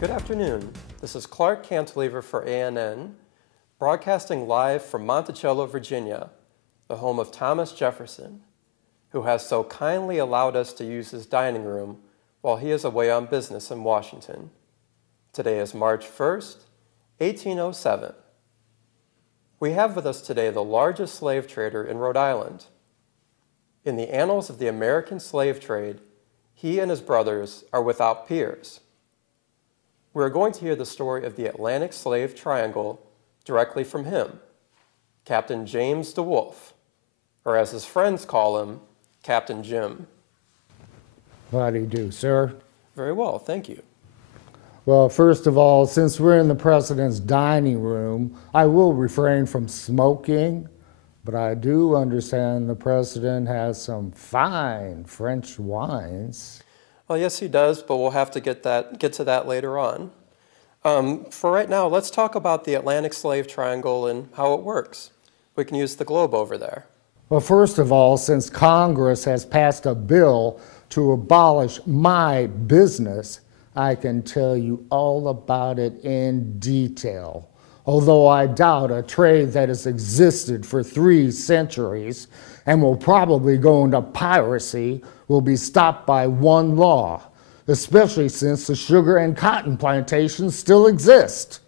Good afternoon. This is Clark Cantilever for ANN, broadcasting live from Monticello, Virginia, the home of Thomas Jefferson, who has so kindly allowed us to use his dining room while he is away on business in Washington. Today is March 1st, 1807. We have with us today the largest slave trader in Rhode Island. In the annals of the American slave trade, he and his brothers are without peers. We are going to hear the story of the Atlantic Slave Triangle directly from him, Captain James deWolf, or as his friends call him, Captain Jim. How do you do, sir? Very well, thank you. Well, first of all, since we're in the president's dining room, I will refrain from smoking, but I do understand the president has some fine French wines. Well, yes, he does, but we'll have to get to that later on. For right now, let's talk about the Atlantic Slave Triangle and how it works. We can use the globe over there. Well, first of all, since Congress has passed a bill to abolish my business, I can tell you all about it in detail. Although I doubt a trade that has existed for 3 centuries and will probably go into piracy will be stopped by one law, especially since the sugar and cotton plantations still exist.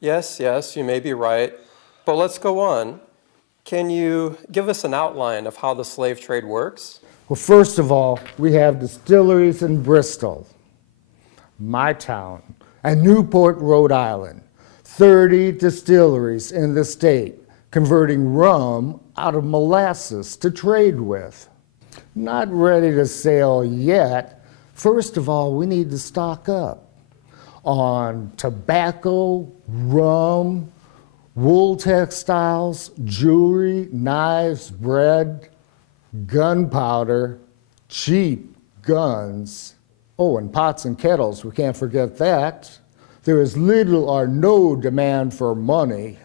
Yes, you may be right, but let's go on. Can you give us an outline of how the slave trade works? Well, first of all, we have distilleries in Bristol, my town, and Newport, Rhode Island. 30 distilleries in the state, converting rum out of molasses to trade with. Not ready to sail yet. First of all, we need to stock up on tobacco, rum, wool textiles, jewelry, knives, bread, gunpowder, cheap guns. Oh, and pots and kettles, we can't forget that. There is little or no demand for money.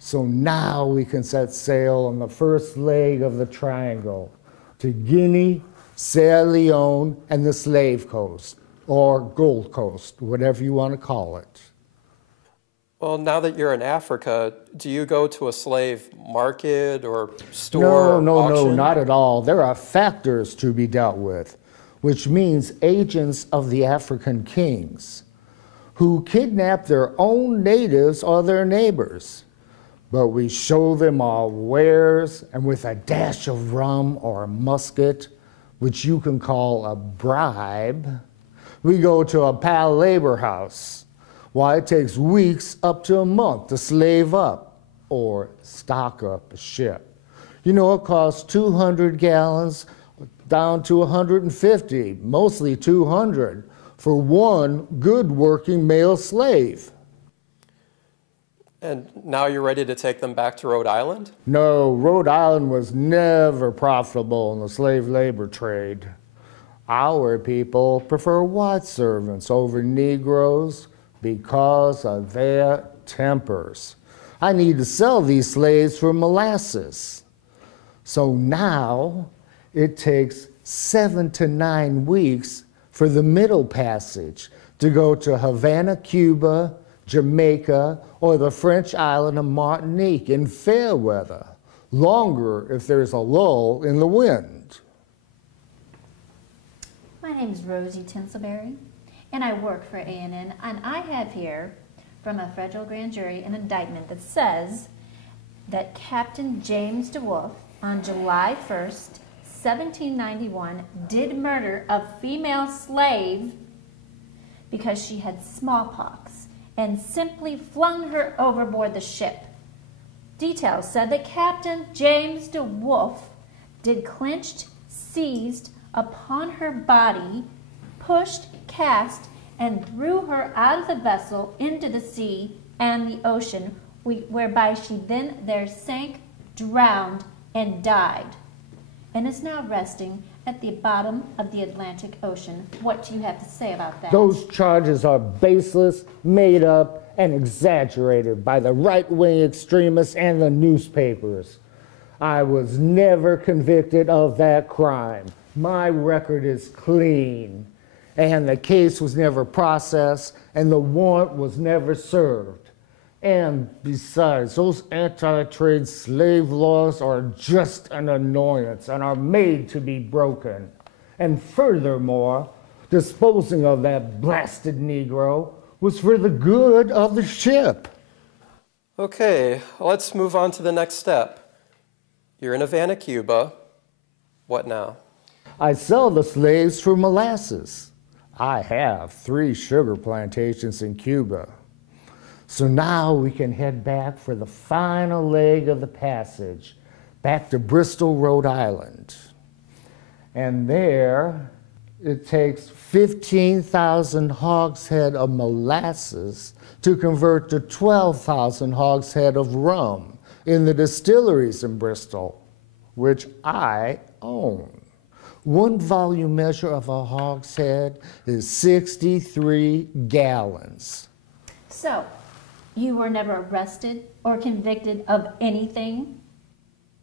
So now we can set sail on the first leg of the triangle to Guinea, Sierra Leone, and the Slave Coast, or Gold Coast, whatever you want to call it. Well, now that you're in Africa, do you go to a slave market or store? No, auction? not at all. There are factors to be dealt with, which means agents of the African kings who kidnap their own natives or their neighbors. But we show them our wares, and with a dash of rum or a musket, which you can call a bribe, we go to a pal labor house. Why, it takes weeks up to a month to slave up or stock up a ship. You know, it costs 200 gallons down to 150, mostly 200, for one good working male slave. And now you're ready to take them back to Rhode Island? No, Rhode Island was never profitable in the slave labor trade. Our people prefer white servants over Negroes because of their tempers. I need to sell these slaves for molasses. So now it takes 7 to 9 weeks for the Middle Passage to go to Havana, Cuba, Jamaica, or the French island of Martinique in fair weather. Longer if there's a lull in the wind. My name is Rosie Tinselberry, and I work for ANN, and I have here from a federal grand jury an indictment that says that Captain James deWolf on July 1st, 1791, did murder a female slave because she had smallpox and simply flung her overboard the ship. Details said that Captain James deWolf did clenched, seized upon her body, pushed, cast, and threw her out of the vessel into the sea and the ocean, whereby she then there sank, drowned, and died, and is now resting at the bottom of the Atlantic Ocean. What do you have to say about that? Those charges are baseless, made up, and exaggerated by the right-wing extremists and the newspapers. I was never convicted of that crime. My record is clean. and the case was never processed, and the warrant was never served. And besides, those anti-trade slave laws are just an annoyance and are made to be broken. And furthermore, disposing of that blasted Negro was for the good of the ship. Okay, let's move on to the next step. You're in Havana, Cuba. What now? I sell the slaves for molasses. I have 3 sugar plantations in Cuba. So now we can head back for the final leg of the passage, back to Bristol, Rhode Island. And there, it takes 15,000 hogshead of molasses to convert to 12,000 hogshead of rum in the distilleries in Bristol, which I own. 1 volume measure of a hogshead is 63 gallons. So, you were never arrested or convicted of anything?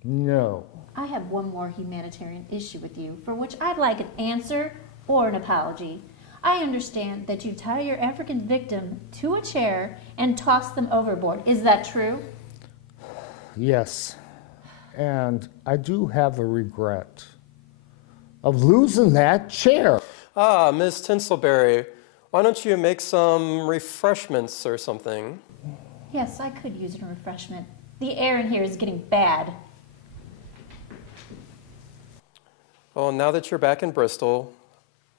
No. I have one more humanitarian issue with you, for which I'd like an answer or an apology. I understand that you tie your African victim to a chair and toss them overboard. Is that true? Yes. And I do have a regret of losing that chair. Ah, Ms. Tinselberry, why don't you make some refreshments or something? Yes, I could use a refreshment. The air in here is getting bad. Well, now that you're back in Bristol,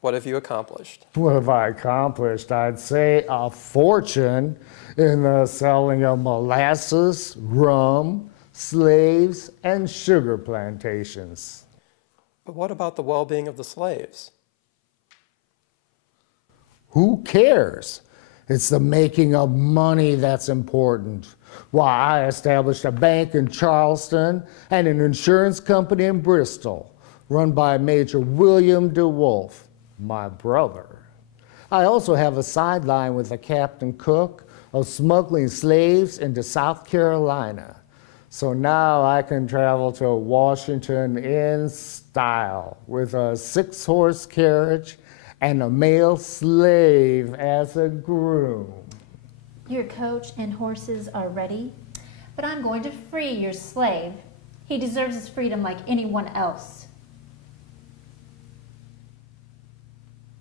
what have you accomplished? What have I accomplished? I'd say a fortune in the selling of molasses, rum, slaves, and sugar plantations. But what about the well-being of the slaves? Who cares? It's the making of money that's important. Why, I established a bank in Charleston and an insurance company in Bristol, run by Major William deWolf, my brother. I also have a sideline with a Captain Cook of smuggling slaves into South Carolina. So now I can travel to Washington in style with a 6-horse carriage and a male slave as a groom. Your coach and horses are ready, but I'm going to free your slave. He deserves his freedom like anyone else.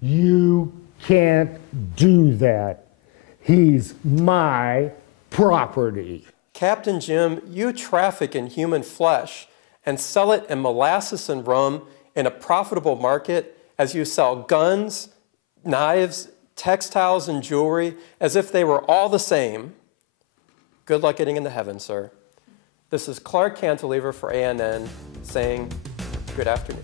You can't do that. He's my property. Captain Jim, you traffic in human flesh and sell it in molasses and rum in a profitable market as you sell guns, knives, textiles, and jewelry as if they were all the same. Good luck getting into heaven, sir. This is Clark Cantilever for ANN saying good afternoon.